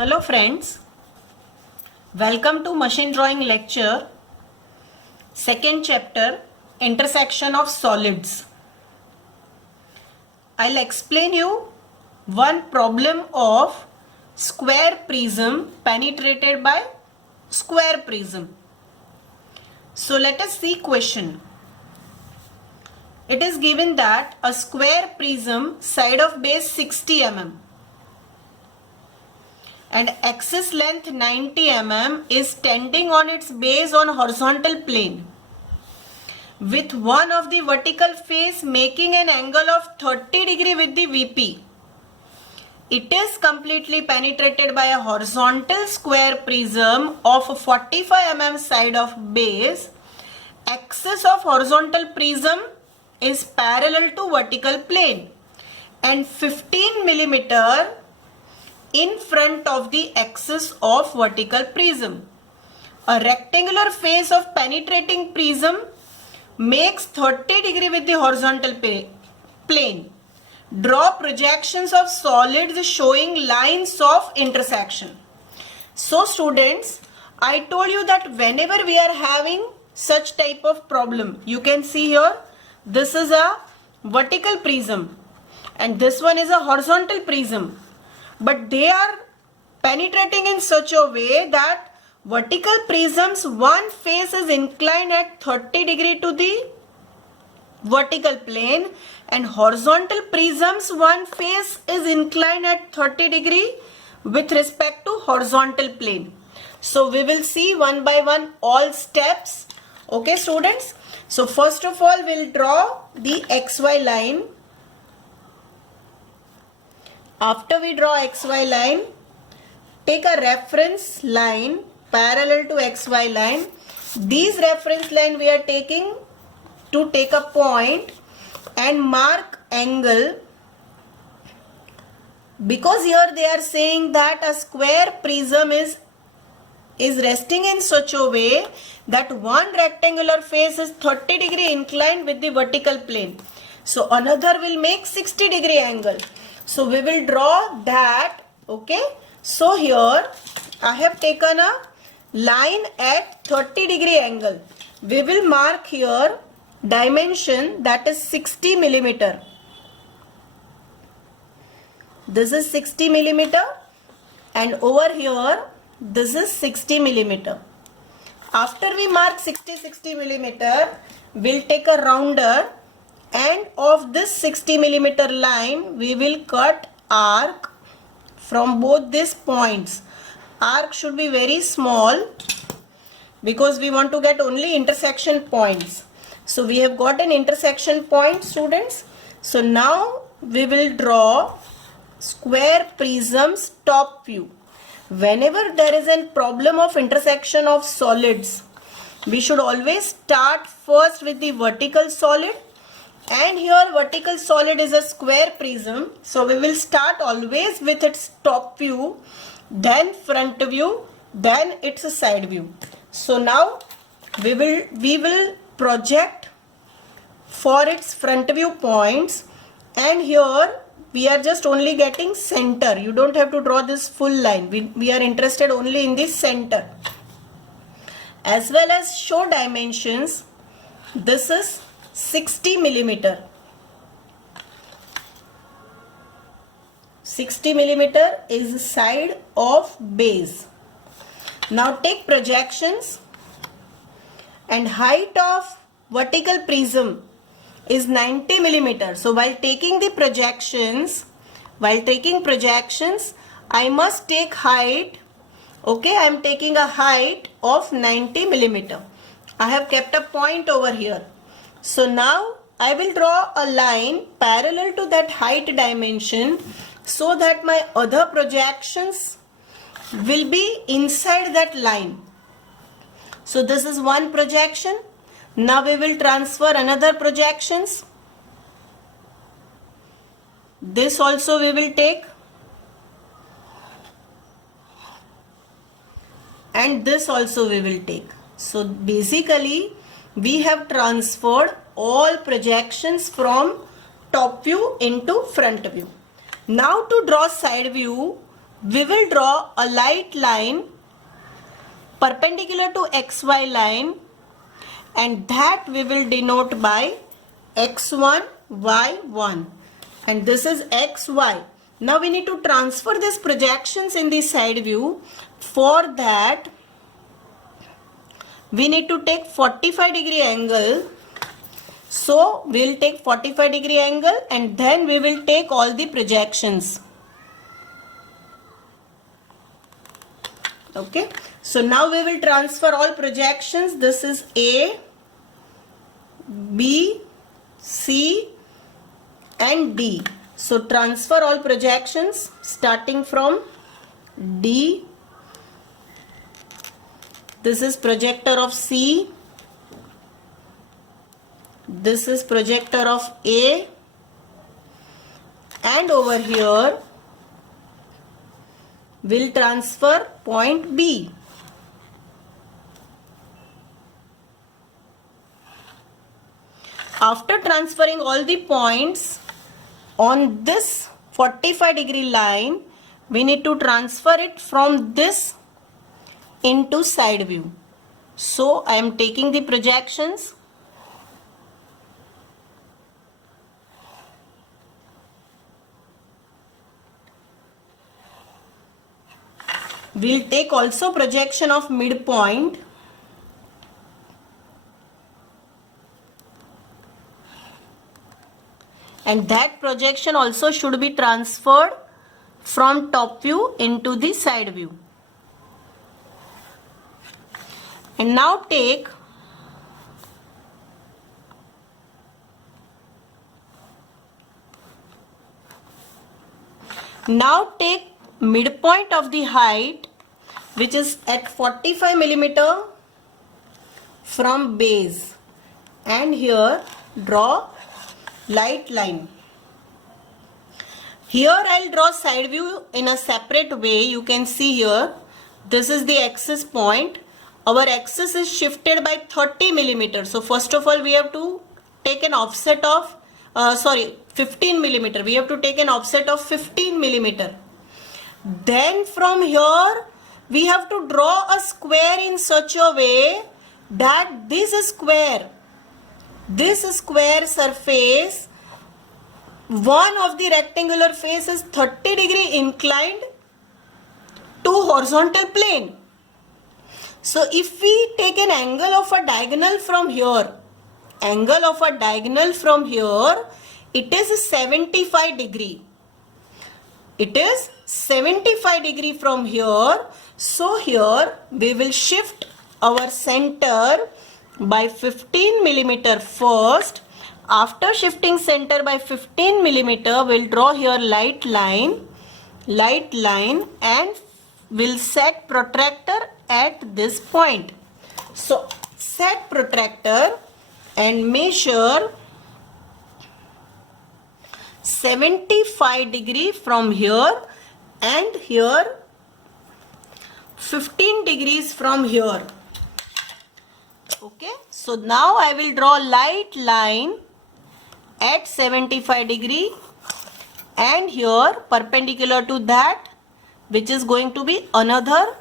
Hello friends, welcome to machine drawing lecture, second chapter, intersection of solids. I'll explain you one problem of square prism penetrated by square prism. So let us see question. It is given that a square prism side of base 60 mm and axis length 90 mm is standing on its base on horizontal plane with one of the vertical face making an angle of 30 degree with the VP. It is completely penetrated by a horizontal square prism of 45 mm side of base. Axis of horizontal prism is parallel to vertical plane and 15 millimeter in front of the axis of vertical prism. A rectangular face of penetrating prism makes 30 degree with the horizontal plane. Draw projections of solids showing lines of intersection. So students, I told you that whenever we are having such type of problem, you can see here, this is a vertical prism and this one is a horizontal prism. But they are penetrating in such a way that vertical prisms one face is inclined at 30 degree to the vertical plane and horizontal prisms one face is inclined at 30 degree with respect to horizontal plane. So we will see one by one all steps. Okay students. So first of all we'll draw the XY line. After we draw XY line, take a reference line parallel to XY line. These reference line we are taking to take a point and mark angle, because here they are saying that a square prism is resting in such a way that one rectangular face is 30 degree inclined with the vertical plane. So another will make 60 degree angle. So we will draw that. Okay. So here I have taken a line at 30 degree angle. We will mark here dimension, that is 60 millimeter. This is 60 millimeter and over here this is 60 millimeter. After we mark 60 millimeter, we'll take a rounder and of this 60 millimeter line we will cut arc from both these points. Arc should be very small because we want to get only intersection points. So we have got an intersection point students. So now we will draw square prism's top view. Whenever there is a problem of intersection of solids, we should always start first with the vertical solid. And here vertical solid is a square prism. So we will start always with its top view, then front view, then its side view. So now we will project for its front view points, and here we are just only getting center. You don't have to draw this full line. We are interested only in this center. As well as show dimensions, this is 60 millimeter. 60 millimeter is the side of base. Now take projections, and height of vertical prism is 90 millimeter. So while taking projections, I must take height. Okay, I am taking a height of 90 millimeter. I have kept a point over here. So now I will draw a line parallel to that height dimension so that my other projections will be inside that line. So this is one projection. Now we will transfer another projections. This also we will take. And this also we will take. So basically we have transferred all projections from top view into front view. Now to draw side view, we will draw a light line perpendicular to XY line, and that we will denote by X1, Y1, and this is XY. Now we need to transfer these projections in the side view. For that, we need to take 45-degree angle. So we will take 45-degree angle and then we will take all the projections. Okay, so now we will transfer all projections. This is A, B, C and D. So transfer all projections starting from D. This is projector of C. This is projector of A. And over here we'll transfer point B. After transferring all the points on this 45-degree line, we need to transfer it from this into side view. So I am taking the projections. We'll take also projection of midpoint. And that projection also should be transferred from top view into the side view. And now take midpoint of the height, which is at 45 millimeter from base, and here draw light line. Here I'll draw side view in a separate way. You can see here, this is the axis point. Our axis is shifted by 30 millimeters. So first of all we have to take an offset of 15 millimeter. We have to take an offset of 15 millimeter. Then from here we have to draw a square in such a way that this square surface, one of the rectangular face is 30 degree inclined to horizontal plane. So if we take an angle of a diagonal from here, it is 75 degree. It is 75 degree from here. So here we will shift our center by 15 millimeter first. After shifting center by 15 millimeter, we'll draw here light line, and we'll set protractor at this point. So set protractor and measure 75 degree from here, and here 15 degrees from here. Okay, so now I will draw light line at 75 degree, and here perpendicular to that, which is going to be another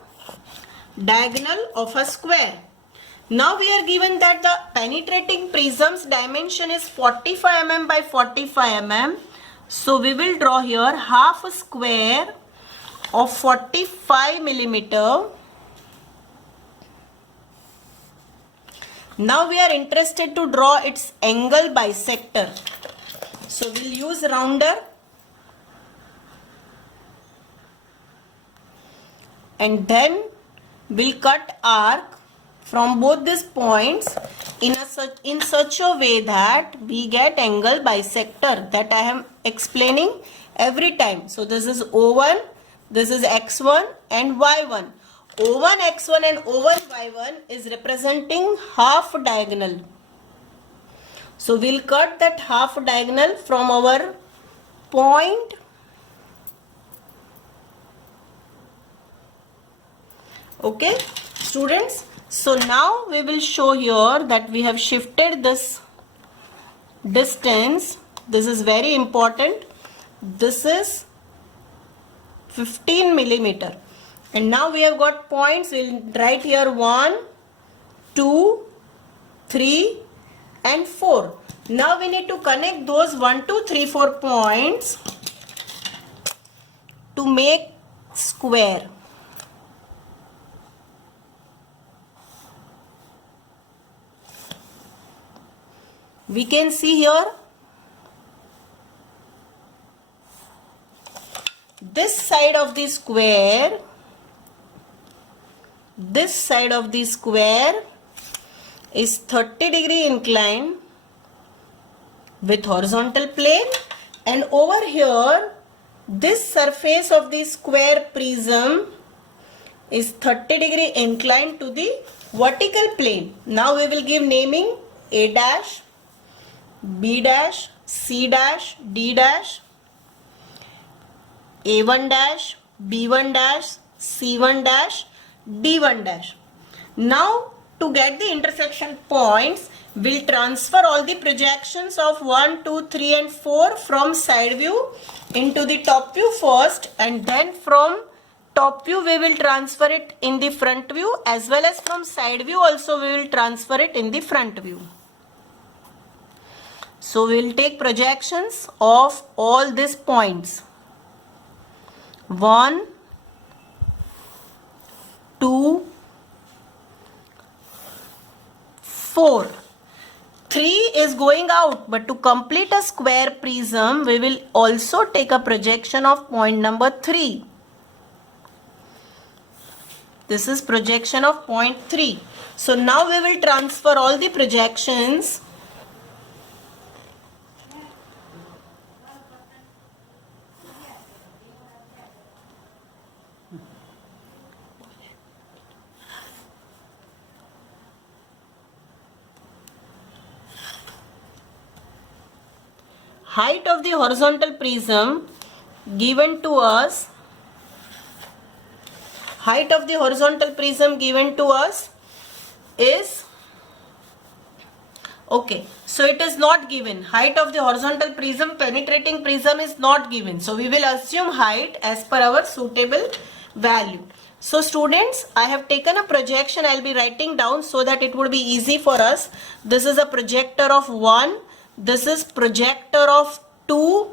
diagonal of a square. Now we are given that the penetrating prism's dimension is 45 mm by 45 mm. So we will draw here half a square of 45 millimeter. Now we are interested to draw its angle bisector. So we'll use rounder and then we'll cut arc from both these points in such a way that we get angle bisector, that I am explaining every time. So this is O1, this is X1 and Y1. O1 X1 and O1 Y1 is representing half diagonal. So we'll cut that half diagonal from our point okay students. So now we will show here that we have shifted this distance. This is very important. This is 15 millimeter. And now we have got points. We'll write here 1, 2, 3 and 4. Now we need to connect those 1, 2, 3, 4 points to make square. We can see here this side of the square, is 30 degree inclined with horizontal plane, and over here this surface of the square prism is 30 degree inclined to the vertical plane. Now we will give naming: A dash, B dash, C dash, D dash, A1 dash, B1 dash, C1 dash, D1 dash. Now to get the intersection points, we'll transfer all the projections of 1, 2, 3 and 4 from side view into the top view first, and then from top view we will transfer it in the front view, as well as from side view also we will transfer it in the front view. So we will take projections of all these points. 1, 2, 4. 3 is going out, but to complete a square prism, we will also take a projection of point number 3. This is projection of point 3. So now we will transfer all the projections height of the horizontal prism given to us is, okay, so it is not given. Height of the horizontal prism, penetrating prism, is not given. So we will assume height as per our suitable value. So students, I have taken a projection. I'll be writing down so that it would be easy for us. This is a projector of 1. This is projector of 2.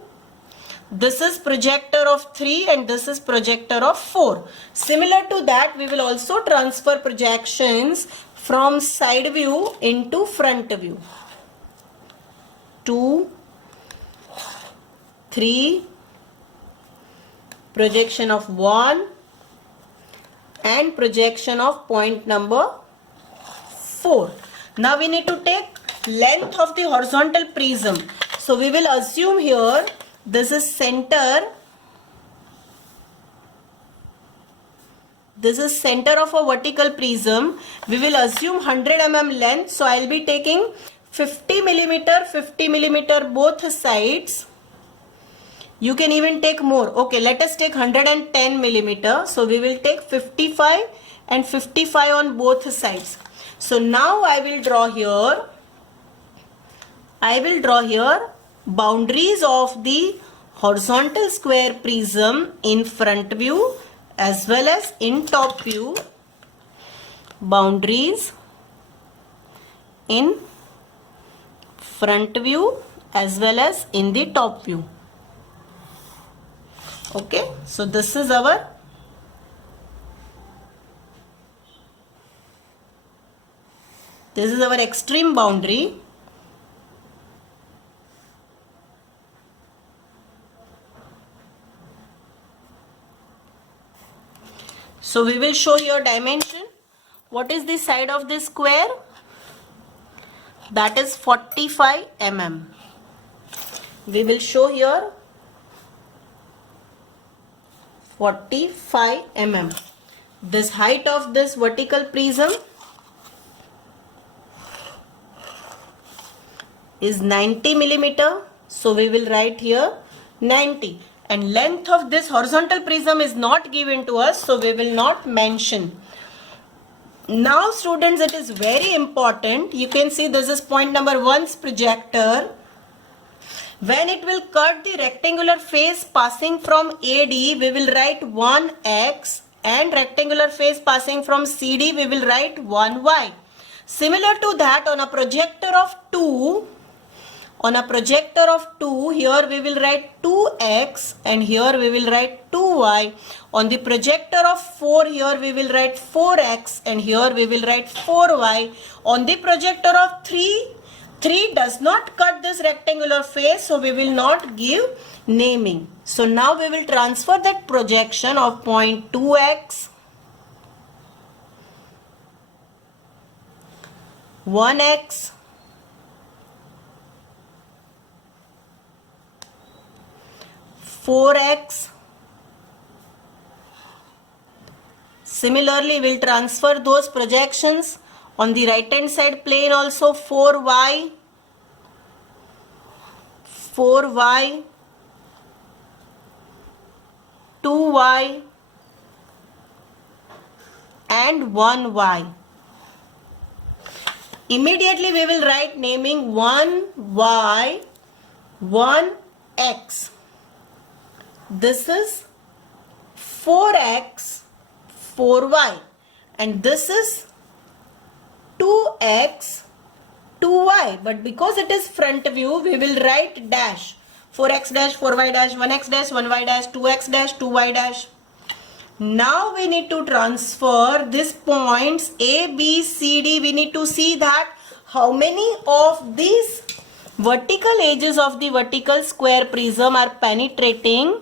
This is projector of 3, and this is projector of 4. Similar to that, we will also transfer projections from side view into front view. 2, 3, projection of 1 and projection of point number 4. Now we need to take length of the horizontal prism. So we will assume here this is center. This is center of a vertical prism. We will assume 100 mm length. So I will be taking 50 millimeter both sides. You can even take more. Okay, let us take 110 millimeter. So we will take 55 and 55 on both sides. So now I will draw here boundaries of the horizontal square prism in front view as well as in top view. Boundaries in front view as well as in the top view. Okay, so this is our extreme boundary. So we will show here dimension. What is the side of this square? That is 45 mm. We will show here 45 mm. This height of this vertical prism is 90 millimeter. So we will write here 90. And length of this horizontal prism is not given to us, so we will not mention. Now students, it is very important. You can see this is point number 1's projector. When it will cut the rectangular face passing from AD, we will write 1x, and rectangular face passing from CD, we will write 1y. Similar to that, on a projector of 2, here we will write 2x, and here we will write 2y. On the projector of 4, here we will write 4x, and here we will write 4y. On the projector of 3 does not cut this rectangular face, so we will not give naming. So now we will transfer that projection of point 2x, 1x, 4x. Similarly, we will transfer those projections on the right hand side plane also. 4y, 2y, and 1y. Immediately we will write naming 1y, 1x. This is 4x, 4y, and this is 2x, 2y, but because it is front view, we will write dash. 4x dash, 4y dash, 1x dash, 1y dash, 2x dash, 2y dash. Now we need to transfer these points A, B, C, D. We need to see that how many of these vertical edges of the vertical square prism are penetrating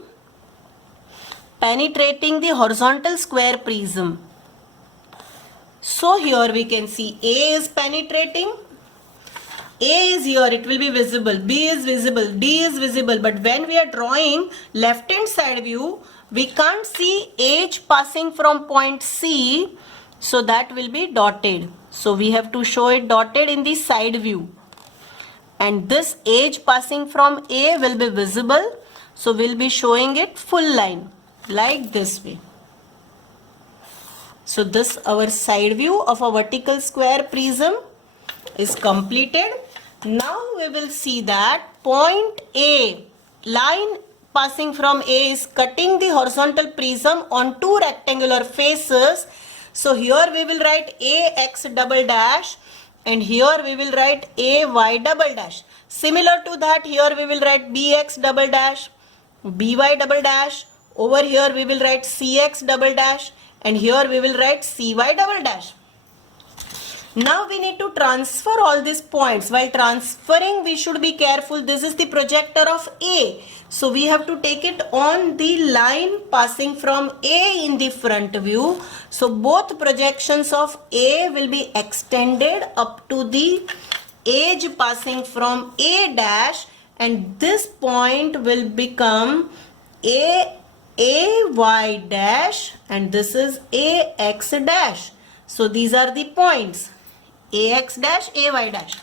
the horizontal square prism. So here we can see A is penetrating. A is here, it will be visible. B is visible. D is visible. But when we are drawing left hand side view, we can't see edge passing from point C. So that will be dotted. So we have to show it dotted in the side view. And this edge passing from A will be visible. So we'll be showing it full line like this way. So this our side view of a vertical square prism is completed. Now we will see that point A, line passing from A is cutting the horizontal prism on two rectangular faces. So here we will write AX double dash, and here we will write AY double dash. Similar to that, here we will write BX double dash, BY double dash. Over here we will write CX double dash, and here we will write CY double dash. Now we need to transfer all these points. While transferring, we should be careful. This is the projector of A. So we have to take it on the line passing from A in the front view. So both projections of A will be extended up to the edge passing from A dash, and this point will become AY dash, and this is AX dash. So these are the points AX dash, AY dash.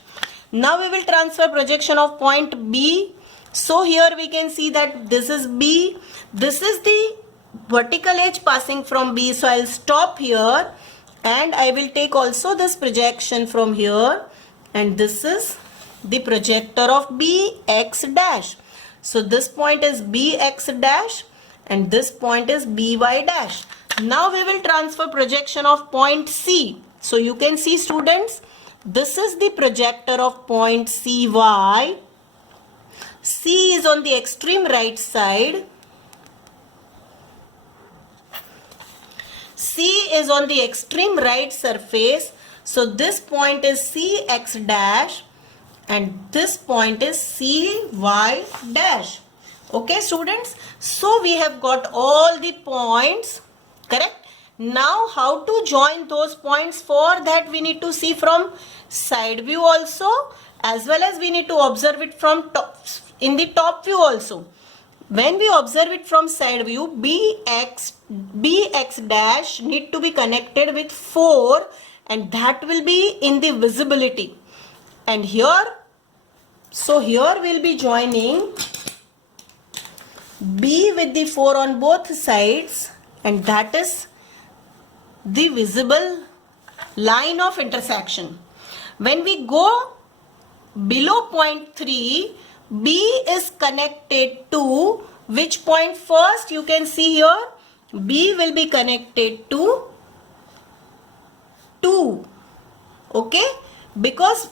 Now we will transfer projection of point B. So here we can see that this is B. This is the vertical edge passing from B. So I'll stop here and I will take also this projection from here, and this is the projector of BX dash. So this point is BX dash and this point is BY dash. Now we will transfer projection of point C. So you can see, students, this is the projector of point CY. C is on the extreme right side. C is on the extreme right surface. So this point is CX dash and this point is CY dash. Okay, students. So we have got all the points, correct? Now how to join those points? For that we need to see from side view also, as well as we need to observe it from top, in the top view also. When we observe it from side view, BX dash need to be connected with 4, and that will be in the visibility. And here, so here we'll be joining B with the 4 on both sides, and that is the visible line of intersection. When we go below point 3, B is connected to which point first? You can see here B will be connected to 2. Okay, because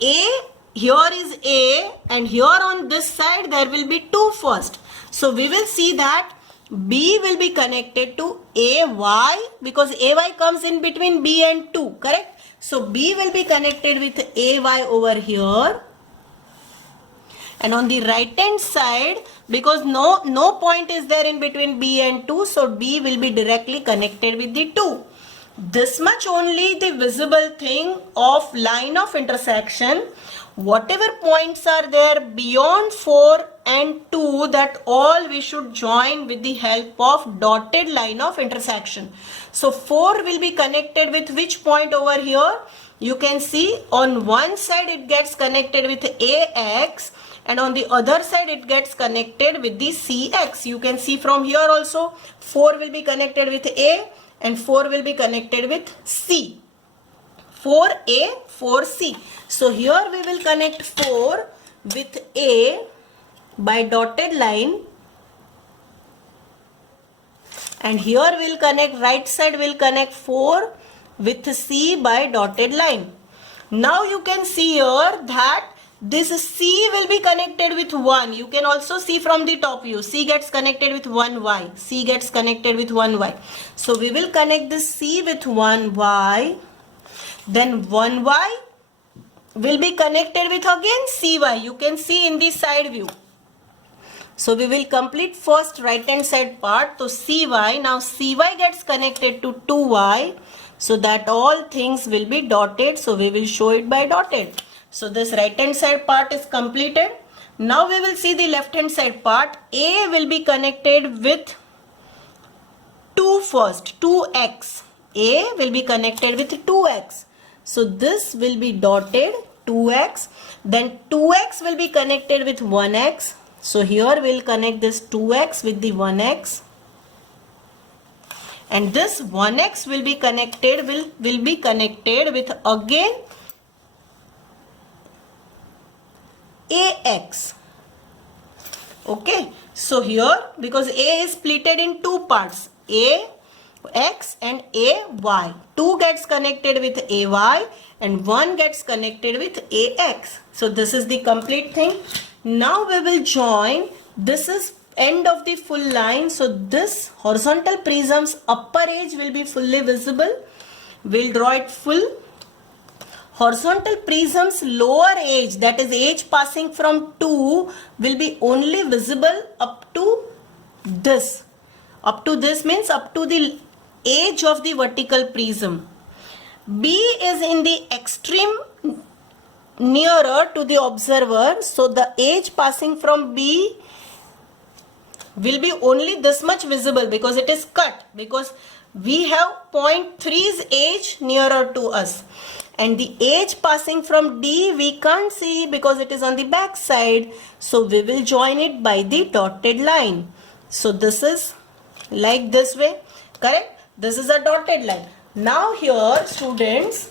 A, here is A and here on this side there will be 2 first. So we will see that B will be connected to AY because AY comes in between B and 2, correct? So B will be connected with AY over here. And on the right hand side, because no point is there in between B and 2, so B will be directly connected with the 2. This much only the visible thing of line of intersection. Whatever points are there beyond 4 and 2, that all we should join with the help of dotted line of intersection. So 4 will be connected with which point over here? You can see on one side it gets connected with AX and on the other side it gets connected with the CX. You can see from here also 4 will be connected with A and 4 will be connected with C. 4A, 4C. So here we will connect 4 with A by dotted line, and here we'll connect, right side will connect 4 with C by dotted line. Now you can see here that this C will be connected with 1. You can also see from the top view. C gets connected with 1Y. C gets connected with 1Y. So we will connect this C with 1Y. Then 1Y will be connected with again CY. You can see in the side view. So we will complete first right hand side part. So CY. Now CY gets connected to 2Y. So that all things will be dotted. So we will show it by dotted. So this right hand side part is completed. Now we will see the left hand side part. A will be connected with 2 first, 2x. A will be connected with 2x. So this will be dotted 2x. Then 2x will be connected with 1x. So here we'll connect this 2x with the 1x. And this 1x will be connected with again AX. Okay, so here because A is splitted in 2 parts, AX and AY. 2 gets connected with AY and 1 gets connected with AX. So this is the complete thing. Now we will join. This is end of the full line. So this horizontal prism's upper edge will be fully visible. We'll draw it full. Horizontal prism's lower edge, that is edge passing from 2, will be only visible up to this. Up to this means up to the edge of the vertical prism. B is in the extreme nearer to the observer. So the edge passing from B will be only this much visible because it is cut. Because we have 0.3's edge nearer to us. And the edge passing from D we can't see because it is on the back side. So we will join it by the dotted line. So this is like this way, correct? This is a dotted line. Now here students,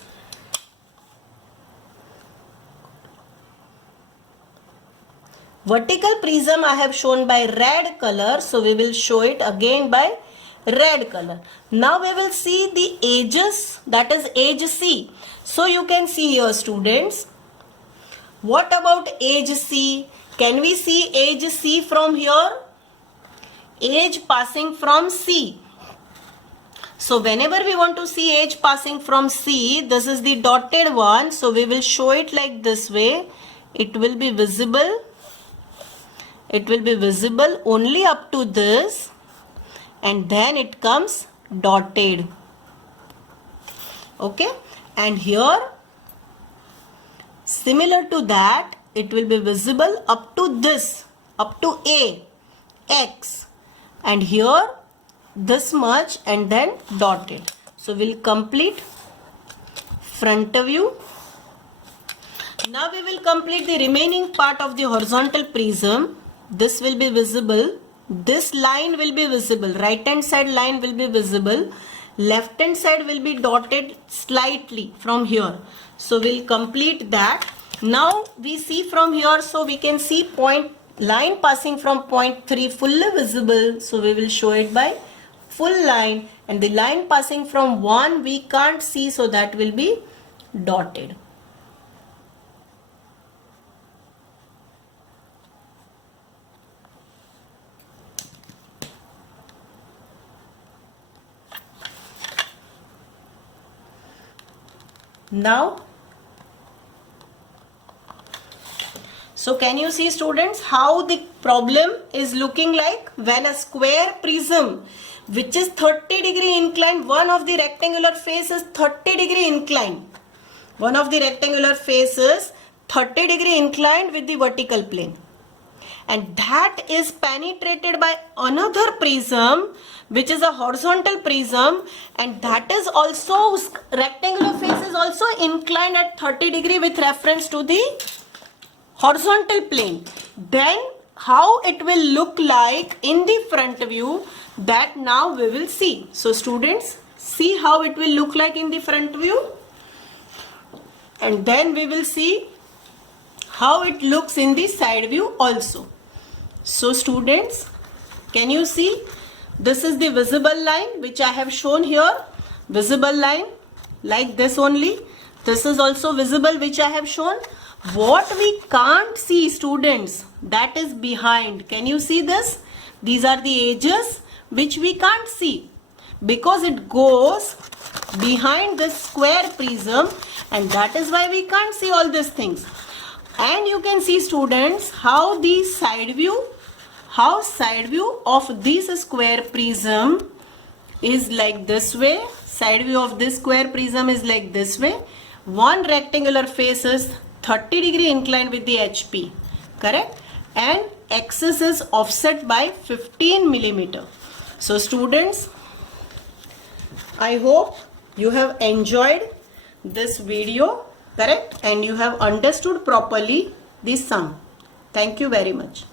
vertical prism I have shown by red color. So we will show it again by red color. Now we will see the edges, that is edge C. So you can see here students, what about edge C? Can we see edge C from here? Edge passing from C. So whenever we want to see edge passing from C, this is the dotted one. So we will show it like this way. It will be visible. It will be visible only up to this. And then it comes dotted. Okay. And here, similar to that, it will be visible up to this, up to A, X. And here, this much and then dotted. So we'll complete front view. Now we will complete the remaining part of the horizontal prism. This will be visible. This line will be visible. Right hand side line will be visible. Left hand side will be dotted slightly from here. So we'll complete that. Now we see from here, so we can see point line passing from point 3 fully visible, so we will show it by full line, and the line passing from 1 we can't see, so that will be dotted. Now, so can you see, students, how the problem is looking like? When a square prism which is 30-degree inclined, one of the rectangular faces 30-degree inclined. One of the rectangular faces 30-degree inclined with the vertical plane. And that is penetrated by another prism which is a horizontal prism, and that is also, rectangular face is also inclined at 30-degree with reference to the horizontal plane. Then how it will look like in the front view, that now we will see. So students, see how it will look like in the front view, and then we will see how it looks in the side view also. So students, can you see? This is the visible line which I have shown here. Visible line like this only. This is also visible which I have shown. What we can't see, students, that is behind. Can you see this? These are the edges which we can't see because it goes behind this square prism, and that is why we can't see all these things. And you can see, students, how the side view of this square prism is like this way. Side view of this square prism is like this way. One rectangular face is 30-degree inclined with the HP, correct? And axis is offset by 15 millimeter. So students, I hope you have enjoyed this video, correct? And you have understood properly the sum. Thank you very much.